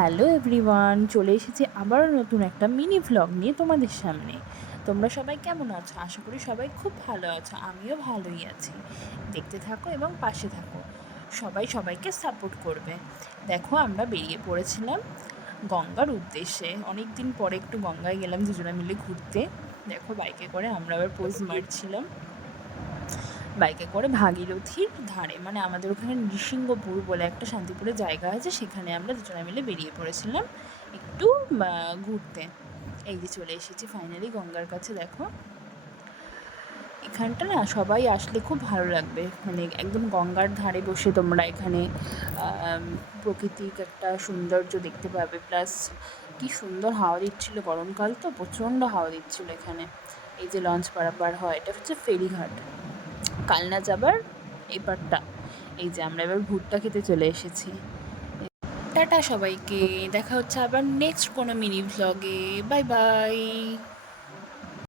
Hello everyone, চলে এসেছি আবারও নতুন একটা মিনি ভ্লগ নিয়ে তোমাদের সামনে। তোমরা সবাই কেমন আছো? আশা করি সবাই খুব ভালো আছো, আমিও ভালোই আছি। দেখতে থাকো এবং পাশে থাকো, সবাই সবাইকে সাপোর্ট করবে। দেখো, আমরা বেরিয়ে পড়েছিলাম গঙ্গার উদ্দেশ্যে। অনেক দিন পরে একটু গঙ্গায় গেলাম দুজনে মিলে ঘুরতে। দেখো, বাইকে করে আমরা আবার পোজ মারছিলাম। বাইকে করে ভাগীরথীর ধারে, মানে আমাদের ওখানে নৃসিংহপুর বলে একটা শান্তিপুরের জায়গা আছে, সেখানে আমরা দুজনে মিলে বেরিয়ে পড়েছিলাম একটু ঘুরতে। এই যে চলে এসেছি ফাইনালি গঙ্গার কাছে। দেখো, এখানটা না সবাই আসলে খুব ভালো লাগবে, মানে একদম গঙ্গার ধারে বসে তোমরা এখানে প্রকৃতিক একটা সৌন্দর্য দেখতে পাবে। প্লাস কি সুন্দর হাওয়া দিচ্ছিলো, গরমকাল তো প্রচণ্ড হাওয়া দিচ্ছিলো এখানে। এই যে লঞ্চ পারাপার হয়, এটা হচ্ছে ফেরিঘাট, কালনা যাবার এপারটা। এই যে আমরা এবার ভুট্টা খেতে চলে এসেছি। টাটা সবাইকে, দেখা হচ্ছে আবার নেক্সট কোনো মিনি ভ্লগে। Bye bye.